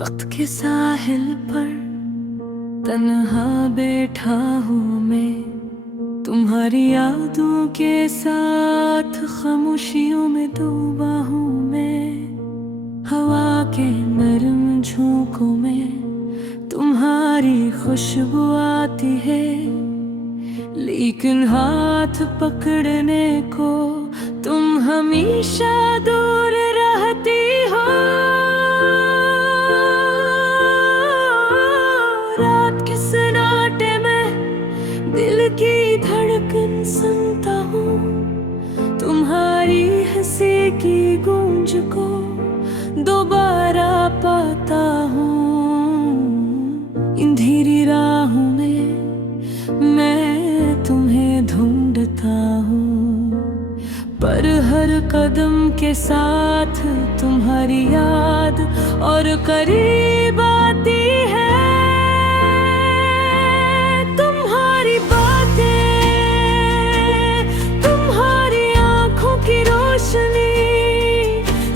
वक्त के साहिल पर तन्हा बैठा हूँ मैं, तुम्हारी यादों के साथ खामोशियों में डूबा हूँ मैं। हवा के नरम झोंकों में तुम्हारी खुशबू आती है, लेकिन हाथ पकड़ने को तुम हमेशा दूर रहती हो। रात के सन्नाटे में दिल की धड़कन सुनता हूँ, तुम्हारी हंसी की गूंज को दोबारा पाता हूँ। इन धीरी राहों में मैं तुम्हें ढूंढता हूँ, पर हर कदम के साथ तुम्हारी याद और करीब आती है। तुम्हारी बातें, तुम्हारी आंखों की रोशनी,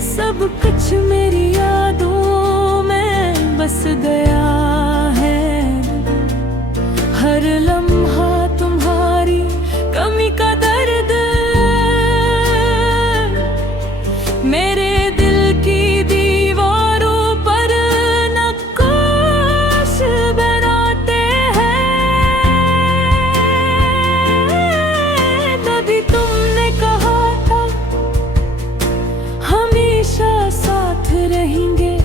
सब कुछ मेरी यादों में बस गया है। हर लम्हा तुम्हारी कमी का दर्द मेरे दिल की दीवारों पर नक्काश बनाते हैं। तभी तुमने कहा था हमेशा साथ रहेंगे,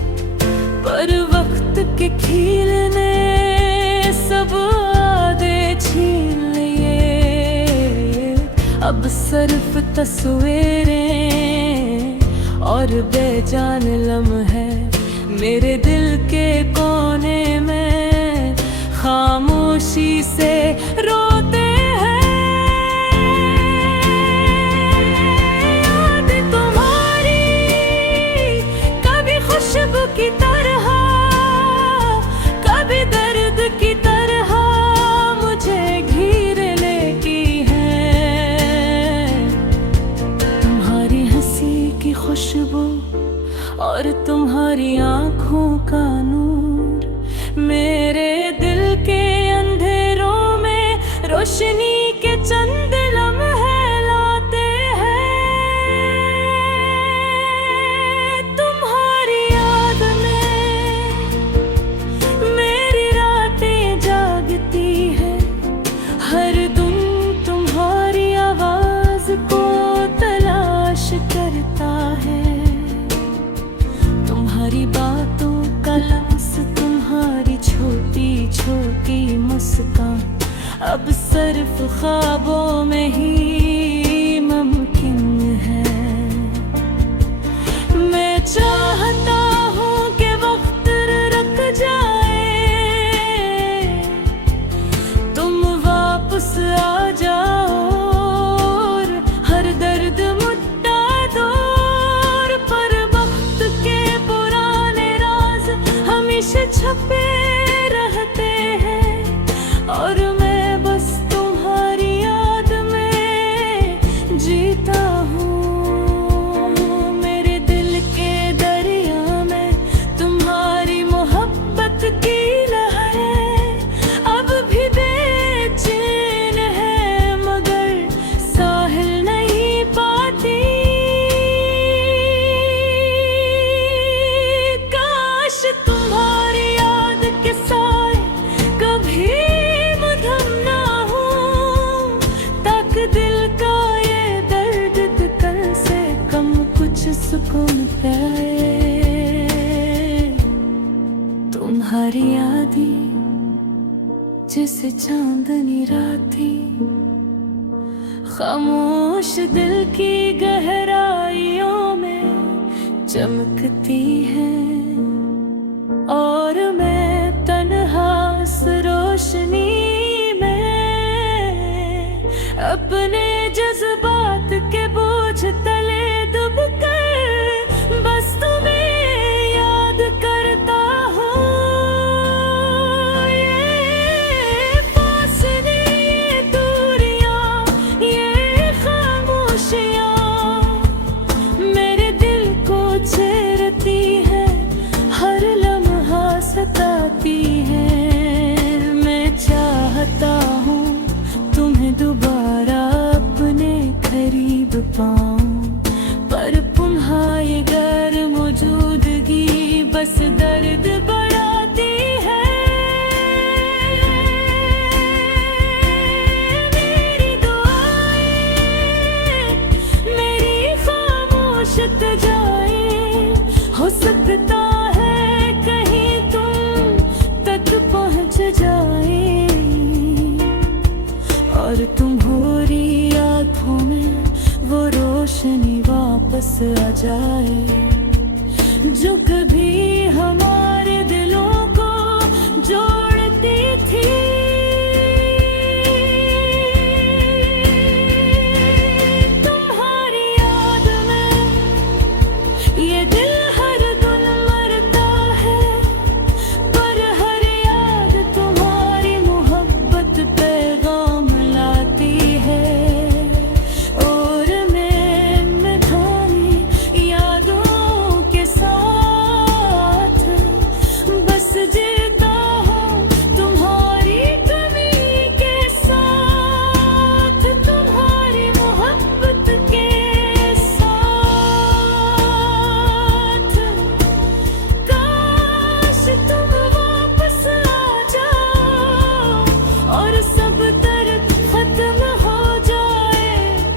पर वक्त के खील ने सब वादे छीन लिए। अब सिर्फ तस्वीरें और बेजान लम्हे मेरे दिल के कोने में खामोशी से रोते हैं। याद तुम्हारी कभी खुशबू की तरह, कभी दर्द की तरह मुझे घेर लेती है। तुम्हारी हंसी की खुशबू और तुम्हारी आंखों का नूर मेरे दिल के अंधेरों में रोशनी के चंद लम्हे लाते हैं। तुम्हारी याद में मेरी रातें जागती है, हर दिन तुम्हारी आवाज को तलाश करता है। तुम्हारी बातों का लम्स, तुम्हारी छोटी छोटी मुस्कान अब सिर्फ ख्वाबों में ही मुमकिन है। मैं चाहता हूँ कि वक्त रुक जाए, तुम वापस आ जाओ और हर दर्द मिटा दो। पर वक्त के पुराने राज हमेशा छपे रहते हैं, और मैं बस तुम्हारी याद में जीता हूँ। मेरे दिल के दरिया में तुम्हारी मोहब्बत की लहरें अब भी बेचैन है, मगर साहिल नहीं पाती। काश तुम्हारी याद के साए कभी मधम ना हो, ताकि दिल का ये दर्द कम से कम कुछ सुकून पाए। तुम्हारी यादें जैसे चांदनी रातें खामोश दिल की गहराइयों में चमकती हैं, और मैं तन्हा इस रोशनी में अपने जज्बात के बोझ तले डूब कर बस तुम्हें याद करता हूँ। ये फासले, ये दूरियां, ये खामोशियां मेरे दिल को छेड़ती बस दर्द बढ़ाती है। मेरी दुआएं मेरी खामोश जाए, हो सकता है कहीं तुम तक पहुंच जाए और तुम्हारी आँखों में वो रोशनी वापस आ जाए जो कभी हमारे दिलों को जोड़ती थी। तुम्हारी याद में ये दिल हर दिन मरता है, पर हर याद तुम्हारी मोहब्बत पैगाम लाती है। और मैं मिठाई यादों के साथ बस जीता हूँ तुम्हारी कमी के साथ, तुम्हारी मोहब्बत के साथ। काश तुम वापस आ जाओ और सब दर्द खत्म हो जाए,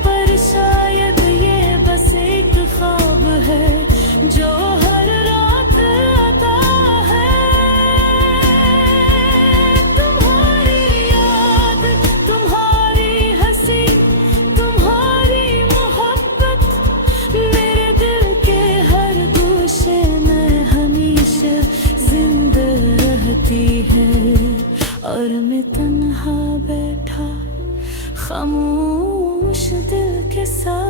पर शायद ये बस एक ख्वाब है जो हर रात आता है। तुम्हारी याद, तुम्हारी हंसी, तुम्हारी मोहब्बत मेरे दिल के हर गोशे में हमेशा जिंदा रहती है। और मैं तन्हा बैठा खामोश दिल के साथ